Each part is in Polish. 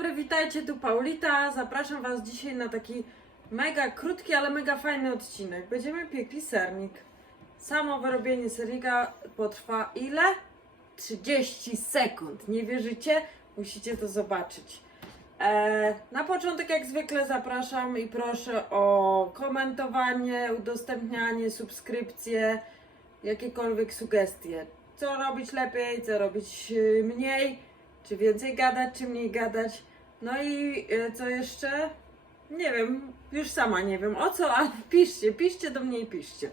dobry, witajcie, tu Paulita. Zapraszam Was dzisiaj na taki mega krótki, ale mega fajny odcinek. Będziemy piekli sernik. Samo wyrobienie sernika potrwa ile? 30 sekund. Nie wierzycie? Musicie to zobaczyć. E, na początek, jak zwykle, zapraszam i proszę o komentowanie, udostępnianie, subskrypcje, jakiekolwiek sugestie. Co robić lepiej, co robić y, mniej, czy więcej gadać, czy mniej gadać. No i y, co jeszcze? Nie wiem, już sama nie wiem o co, ale piszcie, piszcie do mnie i piszcie.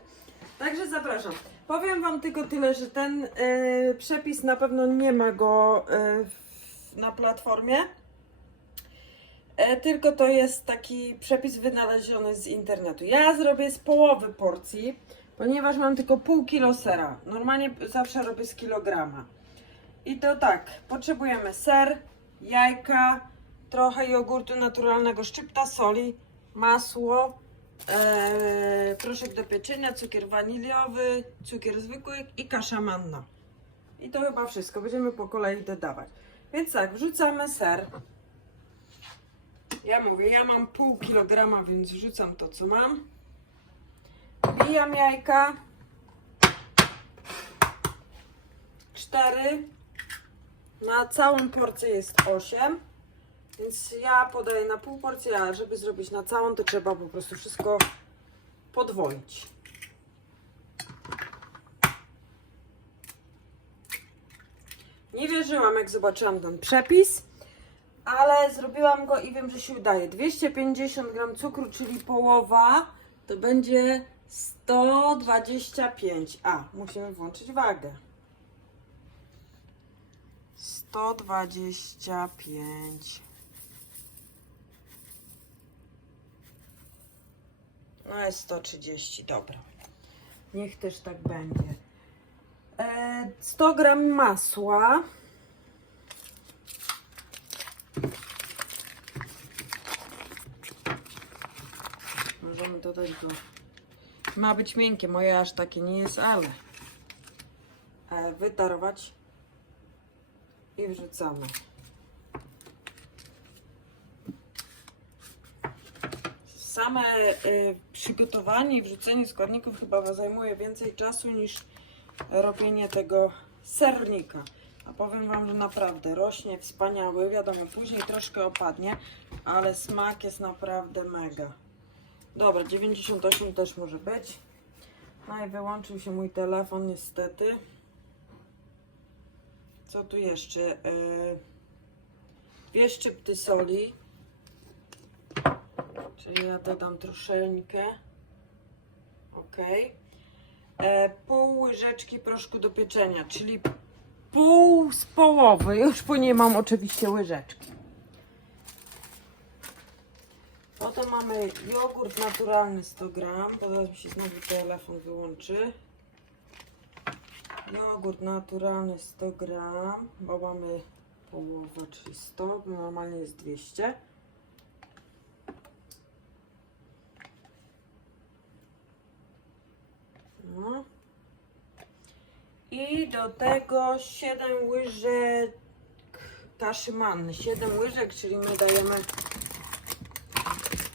Także zapraszam. Powiem Wam tylko tyle, że ten y, przepis na pewno nie ma go y, na platformie. E, tylko to jest taki przepis wynaleziony z internetu. Ja zrobię z połowy porcji, ponieważ mam tylko pół kilo sera. Normalnie zawsze robię z kilograma. I to tak, potrzebujemy ser, jajka, trochę jogurtu naturalnego, szczypta soli, masło, e, proszek do pieczenia, cukier waniliowy, cukier zwykły i kasza manna. I to chyba wszystko. Będziemy po kolei dodawać. Więc tak, wrzucamy ser. Ja mówię, ja mam pół kilograma, więc wrzucam to, co mam. Wbijam jajka. Cztery. Na całą porcję jest 8. Więc ja podaję na pół porcji, a żeby zrobić na całą, to trzeba po prostu wszystko podwoić. Nie wierzyłam, jak zobaczyłam ten przepis, ale zrobiłam go i wiem, że się udaje. 250 gram cukru, czyli połowa, to będzie 125. A, musimy włączyć wagę. 125. No jest 130, dobra. Niech też tak będzie. E, 100 gram masła. Możemy dodać do... Ma być miękkie, moje aż takie nie jest, ale e, wytarować i wrzucamy. Same y, przygotowanie i wrzucenie składników chyba zajmuje więcej czasu niż robienie tego sernika. A powiem Wam, że naprawdę rośnie wspaniały. Wiadomo, później troszkę opadnie, ale smak jest naprawdę mega. Dobra, 98 też może być. No i wyłączył się mój telefon niestety. Co tu jeszcze? Dwie szczypty soli. Czyli ja dodam troszeczkę. Ok. E, pół łyżeczki proszku do pieczenia, czyli pół z połowy. Już po niej mam oczywiście łyżeczki. Potem mamy jogurt naturalny 100 gram. Teraz mi się znowu telefon wyłączy. Jogurt naturalny 100 gram, bo mamy połowę, czyli 100, bo normalnie jest 200. No. I do tego 7 łyżek kaszy manny. 7 łyżek, czyli my dajemy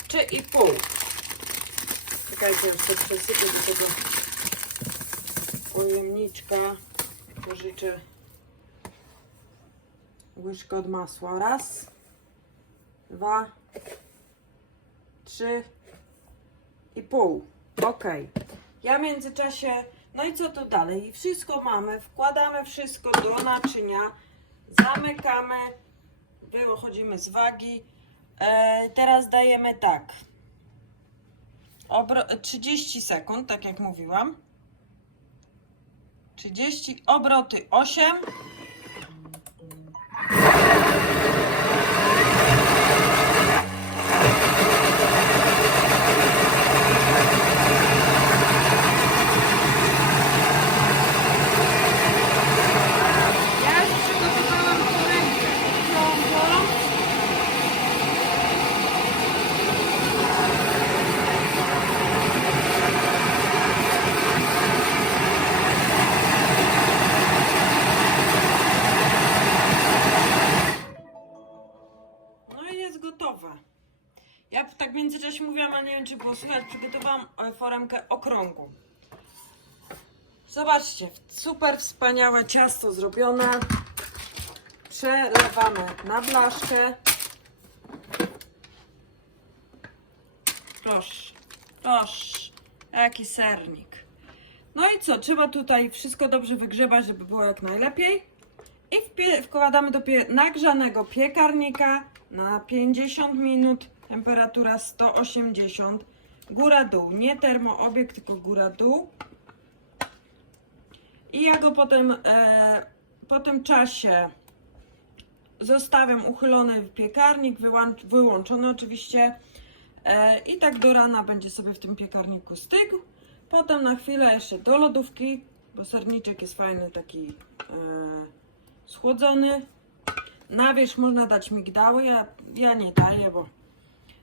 3,5. Czekajcie, już to przesypię do tego pojemniczka. Pożyczę łyżkę od masła. Raz, dwa, trzy i pół. Ok. Ja w międzyczasie, no i co tu dalej? Wszystko mamy, wkładamy wszystko do naczynia, zamykamy, wychodzimy z wagi. E, teraz dajemy tak. Obro 30 sekund, tak jak mówiłam. 30, obroty 8. w międzyczasie mówiłam, a nie wiem czy było słychać, przygotowałam e, foremkę okrągłą. Zobaczcie, super wspaniałe ciasto zrobione. Przelewamy na blaszkę. Proszę, proszę, jaki sernik. No i co, trzeba tutaj wszystko dobrze wygrzebać, żeby było jak najlepiej. I wkładamy do pie- nagrzanego piekarnika na 50 minut, temperatura 180, góra-dół, nie termoobieg, tylko góra-dół. I ja go potem e, po tym czasie zostawiam uchylony piekarnik, wyłącz, wyłączony oczywiście. E, I tak do rana będzie sobie w tym piekarniku stygł. Potem na chwilę jeszcze do lodówki, bo serniczek jest fajny, taki e, schłodzony. Na wierzch można dać migdały, ja, ja nie daję, bo,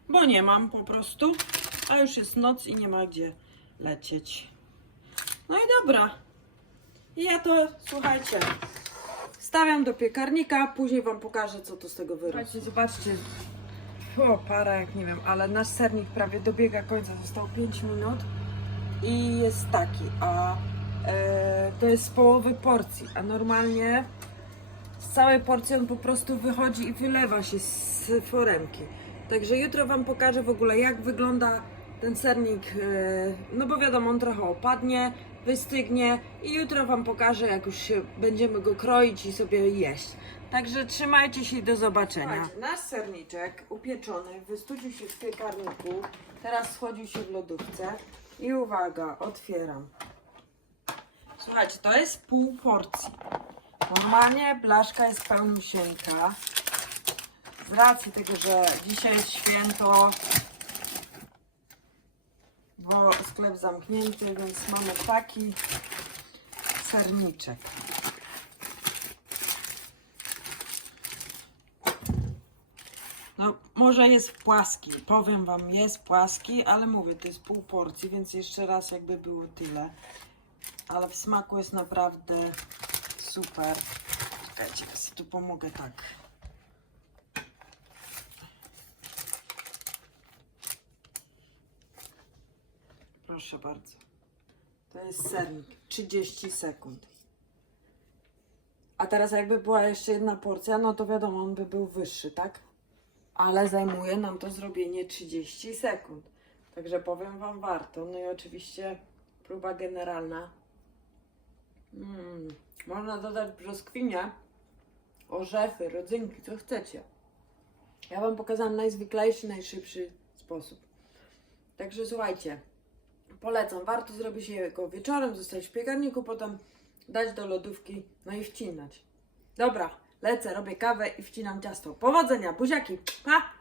bo nie mam po prostu. A już jest noc i nie ma gdzie lecieć. No i dobra. I ja to, słuchajcie, stawiam do piekarnika, później Wam pokażę, co to z tego wyrosło. Zobaczcie, o, para jak nie wiem, ale nasz sernik prawie dobiega końca, zostało 5 minut i jest taki, a e, to jest z połowy porcji, a normalnie z całej porcji on po prostu wychodzi i wylewa się z foremki. Także jutro Wam pokażę w ogóle jak wygląda ten sernik, e, no bo wiadomo, on trochę opadnie, wystygnie i jutro Wam pokażę jak już będziemy go kroić i sobie jeść. Także trzymajcie się i do zobaczenia. nasz serniczek upieczony wystudził się w piekarniku, teraz schłodził się w lodówce i uwaga, otwieram. Słuchajcie, to jest pół porcji. Normalnie blaszka jest pełniusieńka. Z racji tego, że dzisiaj jest święto, bo sklep zamknięty, więc mamy taki serniczek. No, może jest płaski, powiem wam, jest płaski, ale mówię, to jest pół porcji, więc jeszcze raz jakby było tyle. Ale w smaku jest naprawdę super. Czekajcie, ja sobie tu pomogę tak. Proszę bardzo. To jest sernik. 30 sekund. A teraz jakby była jeszcze jedna porcja, no to wiadomo, on by był wyższy, tak? Ale zajmuje nam to zrobienie 30 sekund. Także powiem Wam warto. No i oczywiście próba generalna. Mm, można dodać brzoskwinię, orzechy, rodzynki, co chcecie. Ja Wam pokazałam najzwyklejszy, najszybszy sposób. Także słuchajcie, polecam. Warto zrobić jego wieczorem, zostawić w piekarniku, potem dać do lodówki, no i wcinać. Dobra, lecę, robię kawę i wcinam ciasto. Powodzenia, buziaki! Pa!